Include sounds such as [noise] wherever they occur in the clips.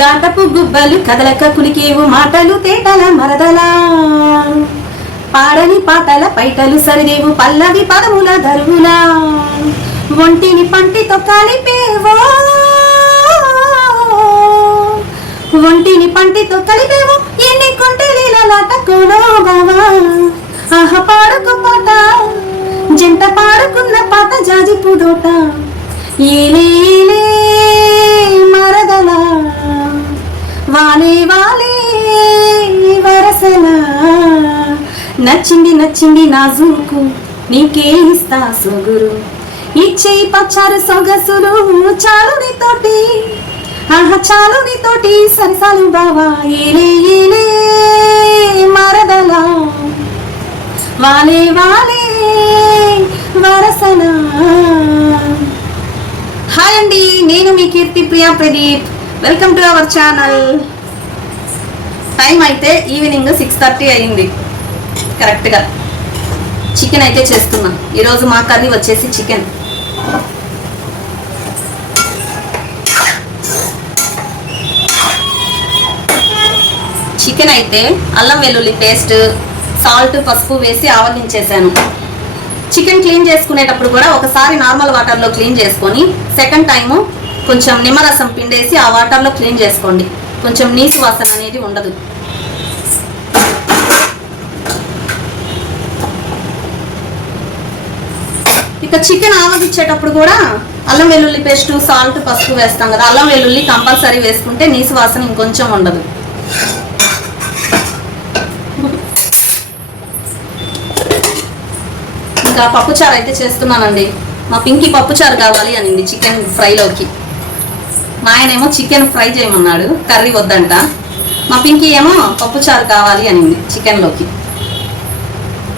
గాటపు గుబ్బలు కదలక కులికేవు మాటలు తేటల మరదలా. పాడని పాటల పైటలు సరిదేవు పల్లవి పదముల దరువులా ఒంటిని పంటితో కలిపేవో ఒంటిని పంటితో కలిపేవో ఎన్ని కొంటెలీలాట కోనో బావా. ఆహ పాడుకు పాట. జంట పాడుకున్న పాత జాజి పుదోట ఏలే మరదలా. వాలే వాలే వరసలా నచ్చింది నచ్చింది నాజుకు నీకే ఇస్తా సొగురు. ఇచ్చే పచ్చారు సొగసులు చాలు నీతోటి. ఆహా చాలు నీతోటి సరసాలు బావా ఏలే ఏలే మరదలా. వాలే వాలే వరసనా. హాయ్ అండి నేను మీ Keerthi Priya Pradeep. Welcome to our channel time అయితే ఈవినింగ్ సిక్స్ థర్టీ అయింది. కరెక్ట్గా చికెన్ అయితే చేస్తున్నాం. ఈరోజు మా కర్రీ వచ్చేసి చికెన్ చికెన్ అయితే అల్లం వెల్లుల్లి పేస్ట్ సాల్ట్ పసుపు వేసి ఆవగించేసాను చికెన్ క్లీన్ చేసుకునేటప్పుడు కూడా ఒకసారి నార్మల్ వాటర్లో క్లీన్ చేసుకొని సెకండ్ టైము కొంచెం నిమ్మరసం పిండేసి ఆ వాటర్లో క్లీన్ చేసుకోండి. కొంచెం నీసు వాసన అనేది ఉండదు. ఇక చికెన్ ఆవగించేటప్పుడు కూడా అల్లం వెల్లుల్లి పేస్ట్ సాల్ట్ పసుపు వేస్తాం కదా అల్లం వెల్లుల్లి కంపల్సరీ వేసుకుంటే నీసు వాసన ఇంకొంచెం ఉండదు. ఇంకా పప్పుచారు అయితే చేస్తున్నానండి. మా పింకి పప్పుచారు కావాలి అనింది చికెన్ ఫ్రైలోకి. మా ఆయనేమో చికెన్ ఫ్రై చేయమన్నాడు కర్రీ వద్దంట. మా పింకి ఏమో పప్పుచారు కావాలి అనింది చికెన్లోకి.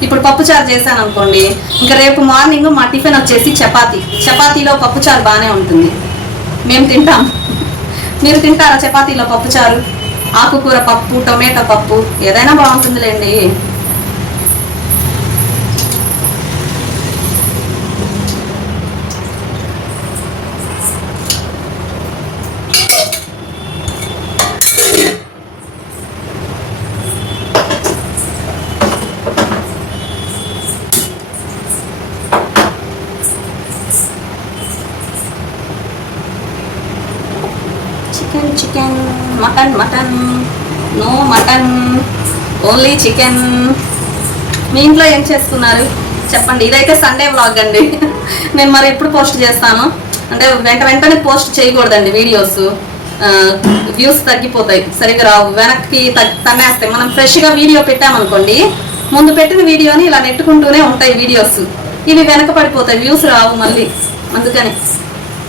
ఇప్పుడు పప్పుచారు చేశాను అనుకోండి ఇంకా రేపు మార్నింగ్ మా టిఫిన్ వచ్చేసి చపాతీ. చపాతీలో పప్పుచారు బాగానే ఉంటుంది. మేము తింటాం. మీరు తింటారా చపాతీలో పప్పుచారు ఆకుకూర పప్పు టొమాటో పప్పు ఏదైనా బాగుంటుందిలేండి. Chicken mutton mutton no mutton only chicken మీ ఇంట్లో ఏం చేస్తున్నారు? చెప్పండి. ఇదైతే సండే వ్లాగ్ అండి. [laughs] నేను మరి ఎప్పుడు పోస్ట్ చేస్తాను? అంటే వెంట వెంటనే పోస్ట్ చేయకూడదండి వీడియోస్ వ్యూస్ తగ్గిపోతాయి. సరిగ్గా రావు. వెనక్కి తన్నేస్తాయి. మనం ఫ్రెష్గా వీడియో పెట్టామనుకోండి ముందు పెట్టిన వీడియోని ఇలా నెట్టుకుంటూనే ఉంటాయి వీడియోస్ ఇవి వెనక పడిపోతాయి. వ్యూస్ రావు మళ్ళీ. అందుకని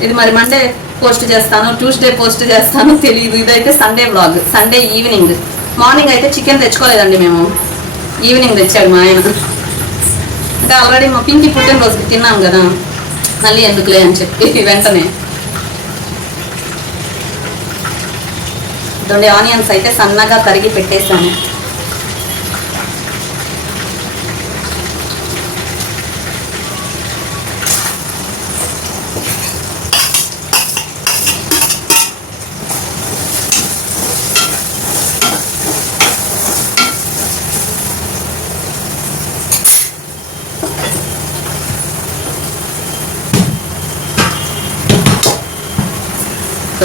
ఇది మరి మండే పోస్ట్ చేస్తాను ట్యూస్డే పోస్ట్ చేస్తాను తెలియదు ఇదైతే Sunday blog Sunday evening. Morning అయితే చికెన్ తెచ్చుకోలేదండి మేము. ఈవినింగ్ తెచ్చాడు మా ఆయన. అంటే ఆల్రెడీ మా పింకి పుట్టినరోజుకి తిన్నాం కదా. మళ్ళీ ఎందుకులే అని చెప్పి వెంటనే. ఇదండి ఆనియన్స్ అయితే సన్నగా తరిగి పెట్టేశాను.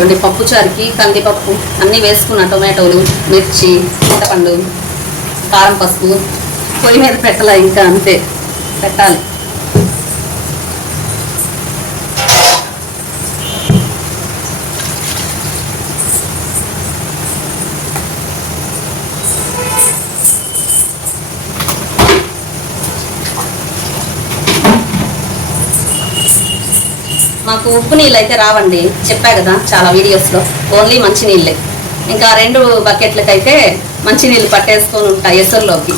చూడండి పప్పుచారుకి కందిపప్పు అన్నీ వేసుకున్న టొమాటోలు మిర్చి చింతపండు కారం పసుపు పొయ్యి మీద పెట్టాలి ఇంకా అంతే. పెట్టాలి. ఉప్పు నీళ్ళు అయితే రావండి. చెప్పా కదా చాలా వీడియోస్లో. ఓన్లీ మంచి నీళ్ళే ఇంకా రెండు బకెట్లకైతే మంచినీళ్ళు పట్టేసుకొని ఉంటాయి ఎసర్లోకి.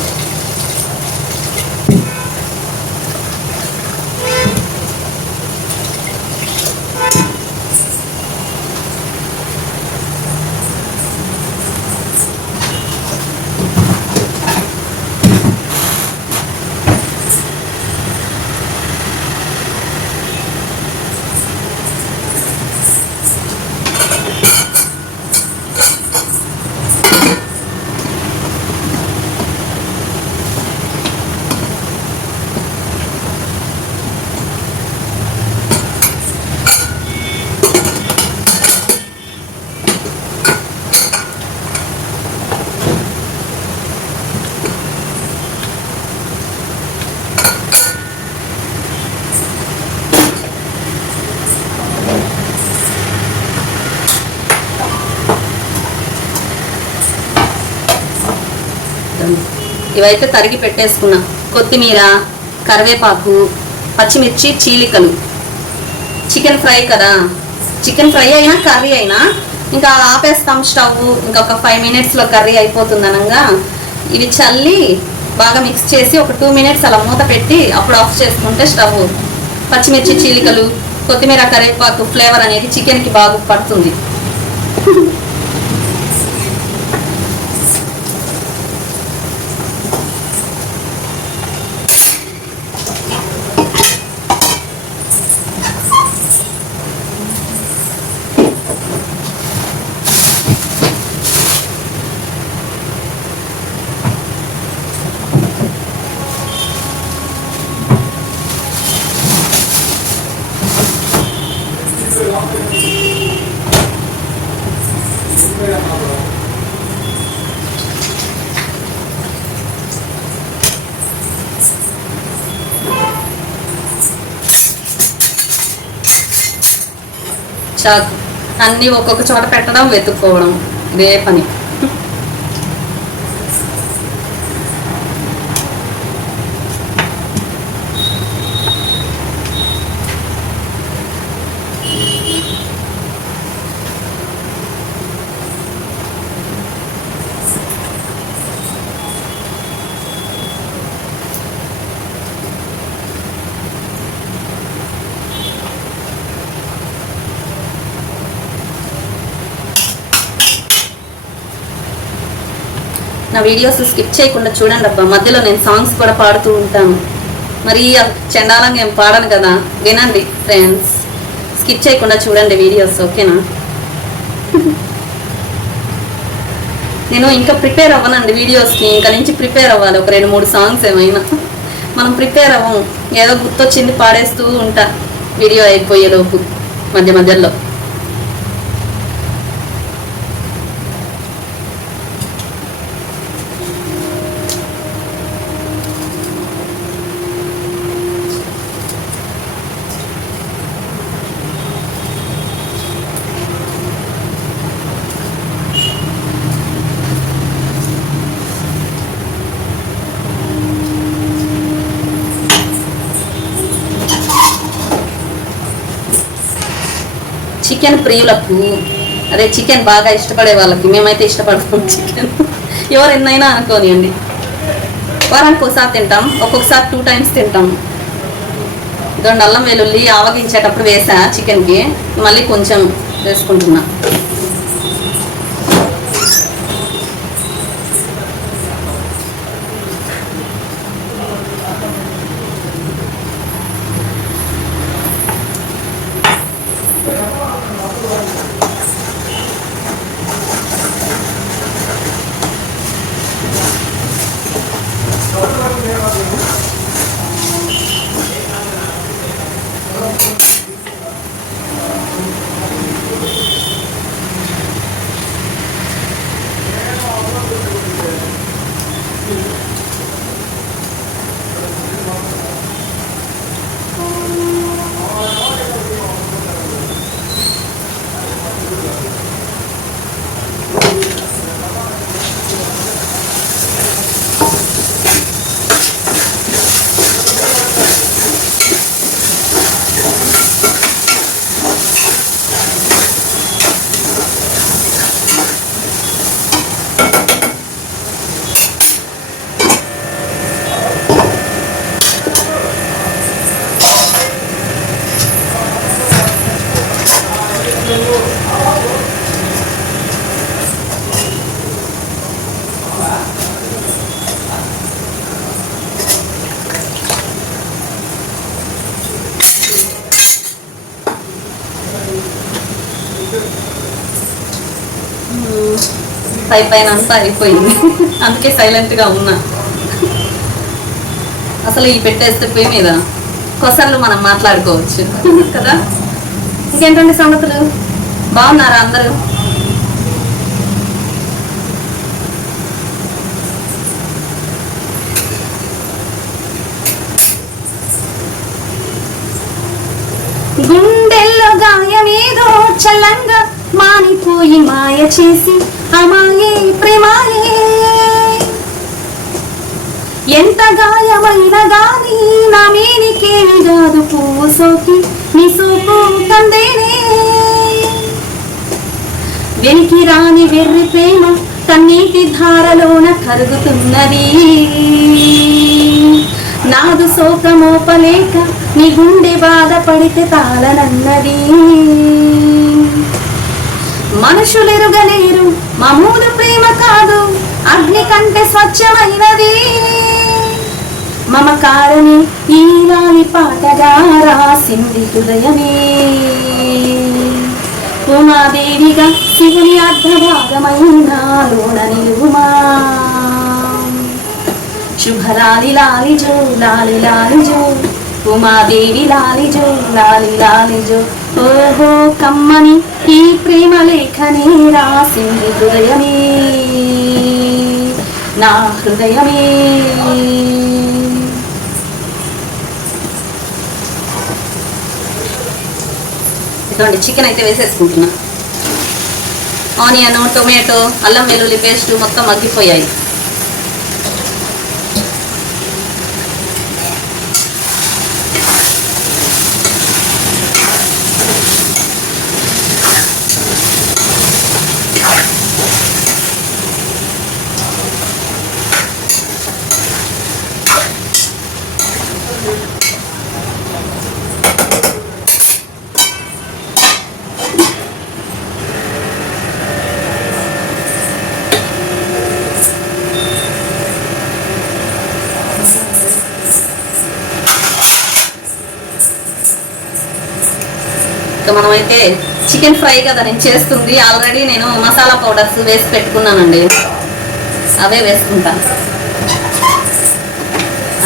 ఇవైతే తరిగి పెట్టేసుకున్నా. కొత్తిమీర కరివేపాకు పచ్చిమిర్చి చీలికలు. చికెన్ ఫ్రై కదా? చికెన్ ఫ్రై అయినా కర్రీ అయినా ఇంకా ఆపేస్తాం స్టవ్. ఇంకొక ఫైవ్ మినిట్స్లో కర్రీ అయిపోతుంది అనగా. ఇవి చల్లి బాగా మిక్స్ చేసి ఒక టూ మినిట్స్ అలా మూత పెట్టి అప్పుడు ఆఫ్ చేసుకుంటే స్టవ్. పచ్చిమిర్చి చీలికలు కొత్తిమీర కరివేపాకు ఫ్లేవర్ అనేది చికెన్కి బాగా పడుతుంది. చాకు. అన్నీ ఒక్కొక్క చోట పెట్టడం వెతుక్కోవడం. ఇదే పని. వీడియోస్ స్కిప్ చేయకుండా చూడండి అబ్బా. మధ్యలో నేను సాంగ్స్ కూడా పాడుతూ ఉంటాను. మరి చండాలంగా ఏం పాడను కదా? వినండి ఫ్రెండ్స్ స్కిప్ చేయకుండా చూడండి వీడియోస్ ఓకేనా నేను ఇంకా ప్రిపేర్ అవ్వనండి వీడియోస్కి ఇంకా నుంచి ప్రిపేర్ అవ్వాలి. ఒక రెండు మూడు సాంగ్స్ ఏమైనా. మనం ప్రిపేర్ అవ్వం. ఏదో గుర్తొచ్చింది పాడేస్తూ ఉంటా. వీడియో అయిపోయేలోపు మధ్య మధ్యలో. చికెన్ ప్రియులకు అదే చికెన్ బాగా ఇష్టపడే వాళ్ళకి మేమైతే ఇష్టపడతాం చికెన్. ఎవరు ఎన్నైనా అనుకోనియండి. వారానికి ఒకసారి తింటాం ఒక్కొక్కసారి టూ టైమ్స్ తింటాం. ఇదండి అల్లం వెల్లుల్లి ఆవగించేటప్పుడు వేసా చికెన్కి మళ్ళీ కొంచెం వేసుకుంటున్నా. పై పైన అంతా అయిపోయింది. అందుకే సైలెంట్గా ఉన్నా. అసలు ఈ పెట్టేస్తే పోయి మీద కొసర్లు మనం మాట్లాడుకోవచ్చు. కదా? ఇంకేంటండి సంగతులు? బాగున్నారా అందరూ? గుండెల్లో గాయమేదో చల్లంగా మానిపోయి మాయ చేసి అమాయే ప్రేమాయే. ఎంత గాయమైన గాని నా మీనికేమి కాదు పువ్వు సోకి నీ సోపు కందేనే. వెనికి రాని వెర్రి ప్రేమ కన్నీటి ధారలోన కరుగుతున్నది. నాదు శోకమోపలేక నీ గుండె బాధపడితే తాళనన్నది. మనుషులెరుగలేరు మామూలు ప్రేమ కాదు అగ్ని కంటే స్వచ్ఛమైనది. మమకారని ఈ లాలి పాటగా రాసింది హృదయమే. ఉమాదేవిగా శివుని అర్ధభాగమైన లోన నిలువుమా. శుభలాలి లాలిజో లాలి లాలిజో. ఉమాదేవి లాలిజో లాలి లాలిజో. ఓహో కమ్మని ఈ ప్రేమ లేఖని రాసింది హృదయమే. నా హృదయమే. ఇటువంటి చికెన్ అయితే వేసేసుకుంటున్నా. ఆనియన్ టొమాటో అల్లం వెల్లుల్లి పేస్ట్ మొత్తం మగ్గిపోయాయి. ఇంకా మనమైతే చికెన్ ఫ్రై కదా నేను చేస్తుంది. ఆల్రెడీ నేను మసాలా పౌడర్స్ వేసి పెట్టుకున్నానండి. అవే వేసుకుంటాను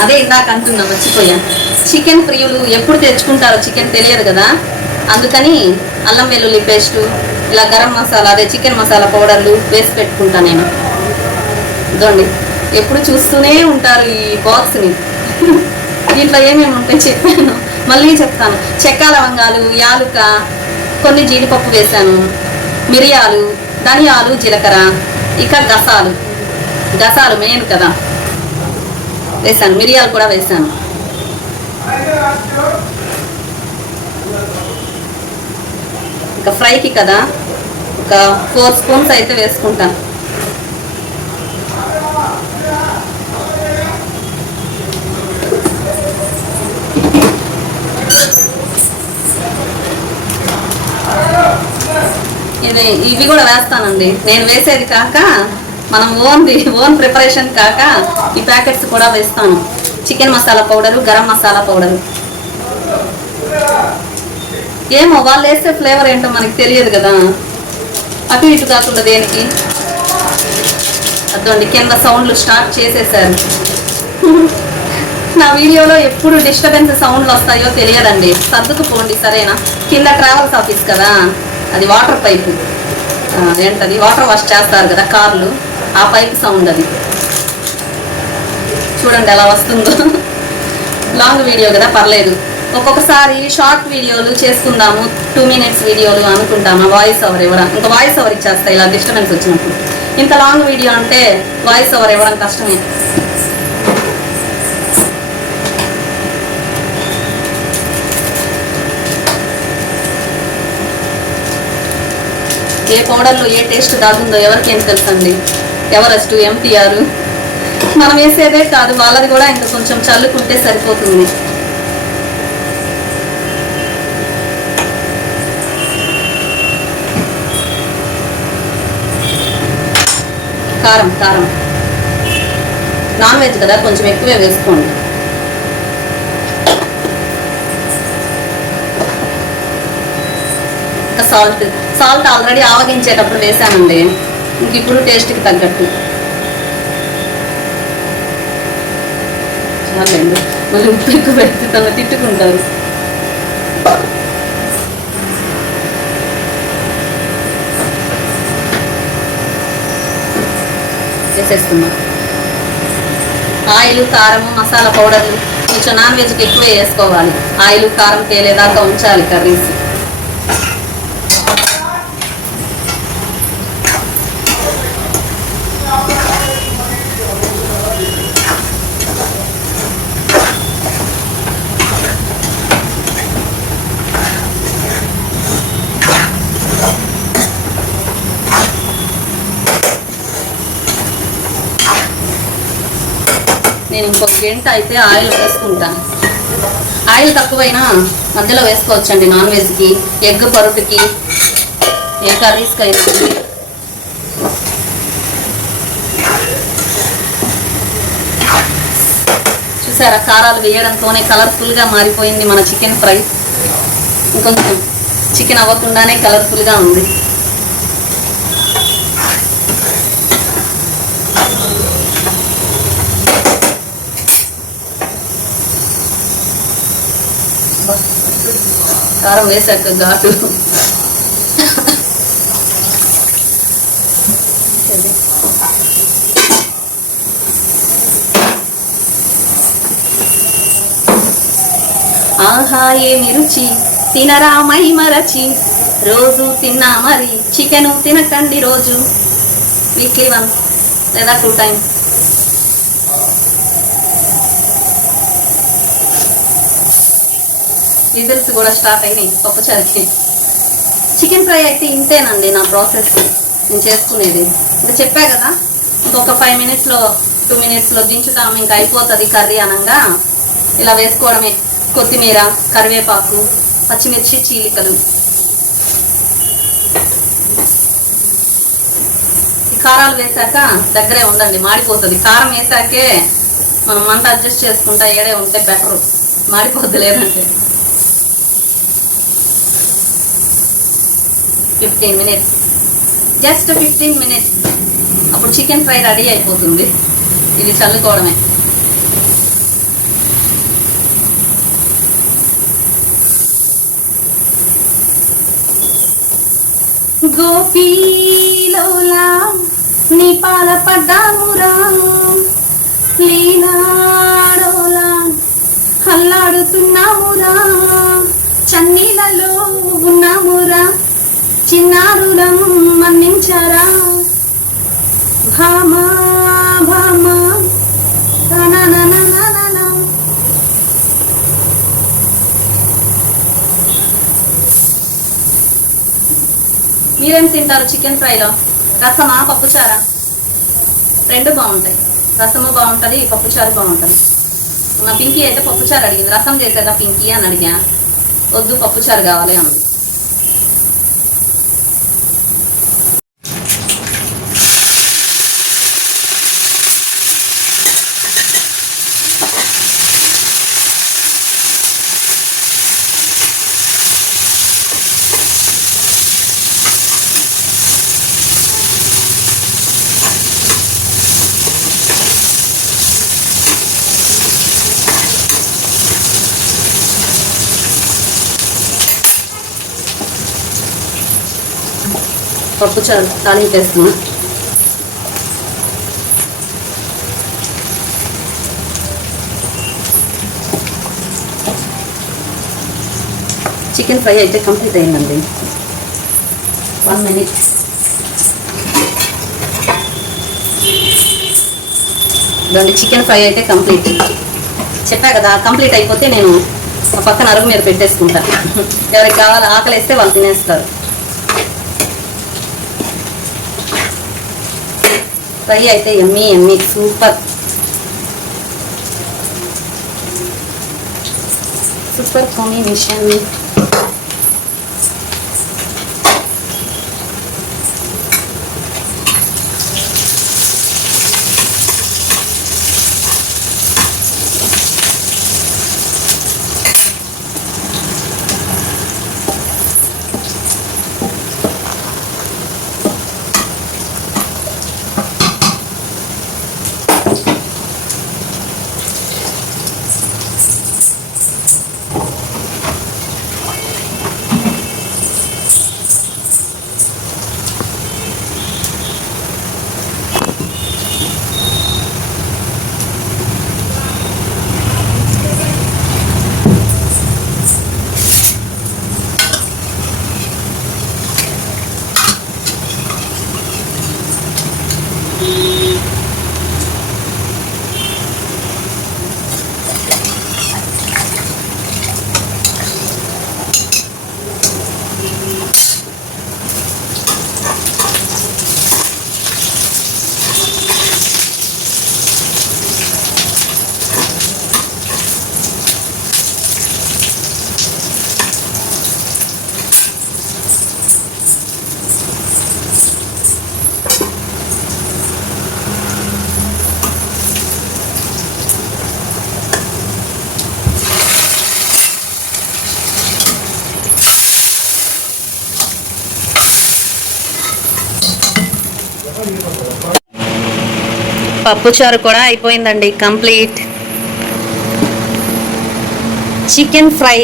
అదే ఇందాక అంటున్నా మర్చిపోయాను. చికెన్ ప్రియులు ఎప్పుడు తెచ్చుకుంటారో చికెన్ తెలియదు కదా. అందుకని అల్లం వెల్లుల్లి పేస్టు ఇలా గరం మసాలా అదే చికెన్ మసాలా పౌడర్లు వేసి పెట్టుకుంటాను నేను. ఇదండి ఎప్పుడు చూస్తూనే ఉంటారు ఈ బాక్స్ని. [laughs] దీంట్లో ఏమేమి ఉంటాయి చెప్పాను. మళ్ళీ చెప్తాను. చెక్క లవంగాలు యాలుక కొన్ని జీడిపప్పు వేశాను. మిరియాలు ధనియాలు జీలకర్ర ఇక గసాలు. గసాలు మెయిన్ కదా. వేశాను. మిరియాలు కూడా వేశాను. ఇక ఫ్రైకి కదా. ఒక ఫోర్ స్పూన్స్ అయితే వేసుకుంటాను. ఇది ఇవి కూడా వేస్తానండి. నేను వేసేది కాక మనం ఓన్ది ఓన్ ప్రిపరేషన్ కాక ఈ ప్యాకెట్స్ కూడా వేస్తాను. Chicken masala powder garam masala powder. ఏమో వాళ్ళు వేసే ఫ్లేవర్ ఏంటో మనకి తెలియదు కదా. అటు ఇటు కాకుండా దేనికి? అదండి కింద సౌండ్లు స్టార్ట్ చేసేసారు. నా వీడియోలో ఎప్పుడు డిస్టర్బెన్స్ సౌండ్లు వస్తాయో తెలియదండి. సర్దుకుపోండి సరేనా? కింద ట్రావెల్స్ ఆఫీస్ కదా. అది వాటర్ పైపు. ఏంటది? వాటర్ వాష్ చేస్తారు కదా కార్లు. ఆ పైప్ సౌండ్ అది. చూడండి ఎలా వస్తుందో. లాంగ్ వీడియో కదా పర్లేదు. ఒక్కొక్కసారి షార్ట్ వీడియోలు చేసుకుందాము. టూ మినిట్స్ వీడియోలు అనుకుంటామా? వాయిస్ ఓవర్ ఇవ్వడం ఇంకా వాయిస్ ఓవర్ ఇచ్చేస్తా ఇలా డిస్టర్బెన్స్ వచ్చినప్పుడు. ఇంత లాంగ్ వీడియో అంటే వాయిస్ ఓవర్ ఇవ్వడం కష్టమే. ఏ పౌడర్లో ఏ టేస్ట్ దాగుందో ఎవరికి ఏం తెలుసండి? ఎవరెస్ట్? ఎంటీఆర్? మనం వేసేదే కాదు వాళ్ళది కూడా ఇంకా కొంచెం చల్లుకుంటే సరిపోతుంది. కారం కారం. నాన్ వెజ్ కదా కొంచెం ఎక్కువే వేసుకోండి. సాల్ట్ సాల్ట్ ఆల్రెడీ ఆవగించేటప్పుడు వేసానండి. ఇంక ఇప్పుడు టేస్ట్కి తగ్గట్టు. చాలండి. మళ్ళీ ఉప్పు ఎక్కువ పెడితే తను తిట్టుకుంటారు. వేసేస్తున్నా. ఆయిల్ కారము మసాలా పౌడర్లు కొంచెం నాన్ వెజ్కి ఎక్కువ వేసుకోవాలి. ఆయిల్ కారం తేలేదాకా ఉంచాలి కర్రీస్ నేను ఇంకొక గంట అయితే ఆయిల్ వేసుకుంటాను ఆయిల్ తక్కువైనా మధ్యలో వేసుకోవచ్చండి నాన్ వెజ్కి ఎగ్ పరుపుకి ఏ కర్రీస్కి అయినా చూసారా కారాలు వేయడంతోనే కలర్ఫుల్గా మారిపోయింది మన చికెన్ ఫ్రై. ఇంకొంచెం చికెన్ అవ్వకుండానే కలర్ఫుల్గా ఉంది. కారం వేసాక ఘాటు. ఆహా ఏమి రుచి తినరా మై మరచి. రోజు తిన్నా మరి చికెన్ తినకండి రోజు. వీక్లీ వన్స్ లేదా టూ టైమ్స్ విజిల్స్ కూడా స్టార్ట్ అయినాయి. పప్పుచారుకి చికెన్ ఫ్రై అయితే ఇంతేనండి నా ప్రాసెస్ నేను చేసుకునేది. ఇంకా చెప్పా కదా ఇంకొక ఫైవ్ మినిట్స్లో టూ మినిట్స్లో దించుతాము ఇంకా అయిపోతుంది కర్రీ అనగా. ఇలా వేసుకోవడమే. కొత్తిమీర కరివేపాకు పచ్చిమిర్చి చీలికలు. ఈ కారాలు వేసాక దగ్గరే ఉండండి మాడిపోతుంది. కారం వేసాకే మనం మంట అడ్జస్ట్ చేసుకుంటా ఏడే ఉంటే బెటరు మాడిపోద్ది లేదంటే fifteen minutes just fifteen minutes అప్పుడు చికెన్ ఫ్రై రెడీ అయిపోతుంది. ఇది చల్లుకోవడమే. గోపీలోలా నీ పాల పడ్డామురా లీలాడోలా హల్లాడుతున్నామురా చన్నీలలో చిన్నారులం మన్నించారా? భామా భామా మీరేం తింటారు? చికెన్ ఫ్రైలో? రసమా? పప్పుచారా? రెండు బాగుంటాయి. రసము బాగుంటుంది పప్పుచారు బాగుంటుంది. మా పింకీ అయితే పప్పుచారు అడిగింది. రసం చేసేదా పింకీ అని అడిగా. వద్దు పప్పుచారు కావాలి అంది పప్పు తాలింపు చికెన్ ఫ్రై అయితే కంప్లీట్ అయిందండి. వన్ మినిట్ ఇదండి చికెన్ ఫ్రై అయితే కంప్లీట్. చెప్పా కదా కంప్లీట్ అయిపోతే నేను పక్కన అరుగు మీద పెట్టేసుకుంటాను ఎవరికి కావాలి ఆకలి వేస్తే వాళ్ళు తినేస్తారు. ఫ్రై అయితే ఎమ్మీ ఎమ్మీ సూపర్ సూపర్ కాంబినేషన్ పప్పుచారు కూడా అయిపోయిందండి కంప్లీట్. చికెన్ ఫ్రై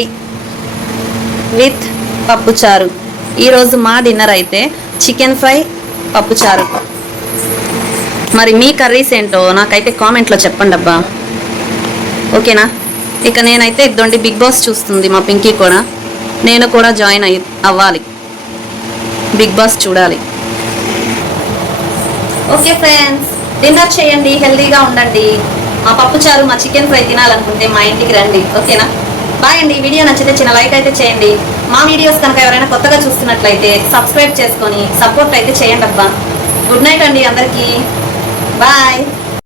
విత్ పప్పుచారు. ఈరోజు మా డిన్నర్ అయితే చికెన్ ఫ్రై పప్పుచారు. మరి మీ కర్రీస్ ఏంటో నాకైతే కామెంట్లో చెప్పండి అబ్బా. ఓకేనా? ఇక నేనైతే ఇద్దండి బిగ్ బాస్ చూస్తుంది మా పింకీ కూడా. నేను కూడా జాయిన్ అయ్యి అవ్వాలి. బిగ్ బాస్ చూడాలి. Okay friends. డిన్నర్ చేయండి హెల్దీగా ఉండండి. మా పప్పుచారు మా చికెన్ ఫ్రై తినాలనుకుంటే మా ఇంటికి రండి. ఓకేనా? బాయ్ అండి. వీడియో నచ్చితే చిన్న లైక్ అయితే చేయండి. మా వీడియోస్ కనుక ఎవరైనా కొత్తగా చూస్తున్నట్లయితే సబ్స్క్రైబ్ చేసుకొని సపోర్ట్ అయితే చేయండి అబ్బా. గుడ్ నైట్ అండి అందరికీ. బాయ్.